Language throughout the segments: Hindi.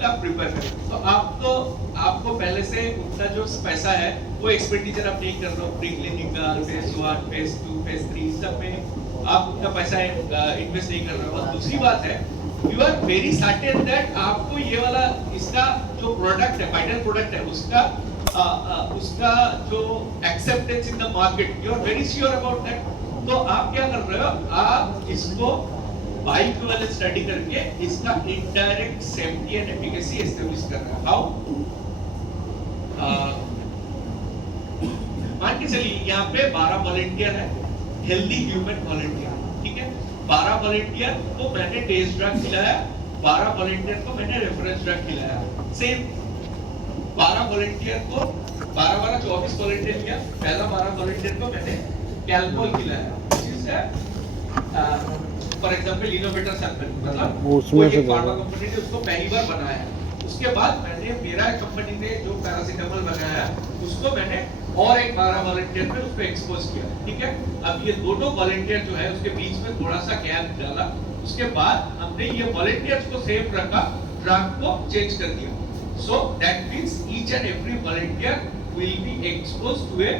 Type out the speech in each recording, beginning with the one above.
मॉलिक्यूल आप प्रिपेयर करें। तो आपको पहले से उतना जो पैसा है वो एक्सपेंडिचर आप नहीं कर रहे हो, pre clinical phase 1 phase 2 phase 3 सब में आप उतना पैसा इन्वेस्ट नहीं कर रहे हो। और दूसरी बात है, you are very certain that आपको ये वाला इसका जो प्रोडक्ट है, फाइनल प्रोडक्ट है, उसका जो acceptance in the market, you are very sure about that. तो आप क्या कर रहे हो, आप इसको बाइक्विवेलेंट स्टडी करके इसका indirect safety and efficacy establish कर रहे हो। हाउ? मान के चलिए यहाँ पे 12 वॉलंटियर है, हेल्दी ह्यूमन वॉलंटियर, ठीक है। 12 वॉलंटियर को मैंने टेस्ट ड्रग खिलाया, 12 वॉलंटियर को मैंने रेफरेंस ड्रग खिलाया। सेम 12 वॉलंटियर को 24 वॉलंटियर किया, पहला 12 वॉलंटियर को मैंने कैल्पोल खिलाया, फॉर एग्जांपल इनोवेटर सैंपल, मतलब वो एक फार्मा कंपनी ने उसको पहली बार बनाया। उसके बाद मैंने मेरा कंपनी ने जो पैरासिटामोल बनाया उसको मैंने और एक 12 वॉलंटियर पे उसको एक्सपोज किया, ठीक है। अब ये दोनों वॉलंटियर जो है उसके बीच में थोड़ा सा गैप डाला, उसके बाद हमने ये वॉलंटियर्स को सेफ रखा, ड्रग को चेंज कर दिया। So that means each and every volunteer will be exposed to a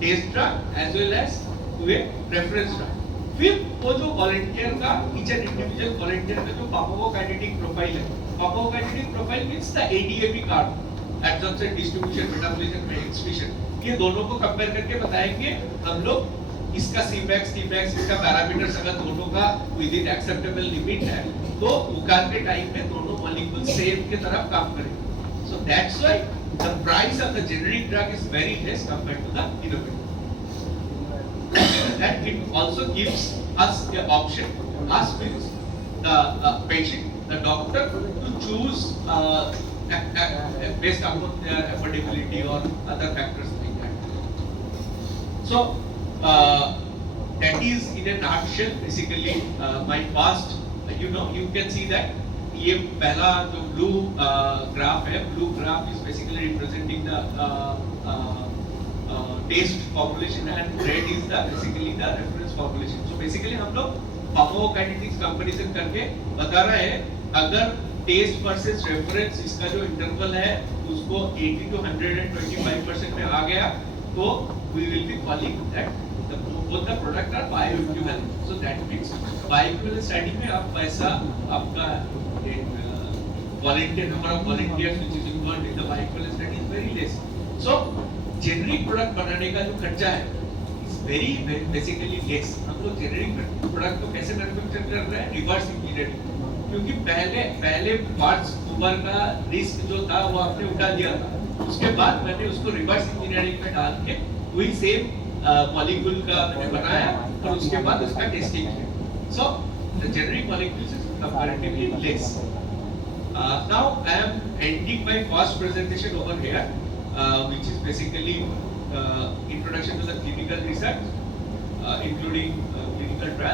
test drug as well as to a reference drug. फिर वो जो वॉलंटियर का ईच एंड इंडिविजुअल वॉलंटियर का जो फार्माकोकाइनेटिक प्रोफाइल है, pharmacokinetic profile means the ADAP card, absorption, distribution, metabolism, excretion, ये दोनों को कंपेयर करके बताएंगे हम लोग इसका सीमैक्स, टीमैक्स, इसका पैरामीटर्स अगर दोनों का विद इन एक्सेप्टेबल लिमिट है तो उकार के टाइम में दोनों मॉलिक्यूल सेम की तरफ काम करेंगे। So that's why the price of the generic drug is very less compared to the innovative. That it also gives us the option, us means the patient, the doctor, to choose based upon their affordability or other factors like that. So that is in a nutshell basically my past. You can see that ये पहला जो blue graph है, blue graph is basically representing the taste formulation and red is the basically the reference formulation. So basically हम लोग फार्माकोकाइनेटिक्स कंपैरिजन करके बता रहे हैं अगर टेस्ट वर्सेस रेफरेंस इसका जो इंटरवल है उसको 80 to 125% में आ गया तो we will be calling that both the product are bioequivalent. So that means bioequivalent study में आप पैसा आपका volunteer number of volunteers which is involved in the bioequivalent study is very less. So generic product बनाने का जो खर्चा है इज वेरी बेसिकली लेस। हम लोग जेनेरिक प्रोडक्ट को कैसे मैन्युफैक्चर कर रहे हैं, रिवर्स इंजीनियरिंग, क्योंकि पहले पार्ट्स ऊपर का रिस्क जो था वो आपने उठा दिया था, उसके बाद मैंने उसको रिवर्स इंजीनियरिंग में डाल के वही सेम मॉलिक्यूल का मैंने बनाया और उसके बाद उसका टेस्टिंग किया। So the generic molecules is comparatively less. Now I am ending my first presentation over here, which is basically introduction to the clinical research, including clinical trials.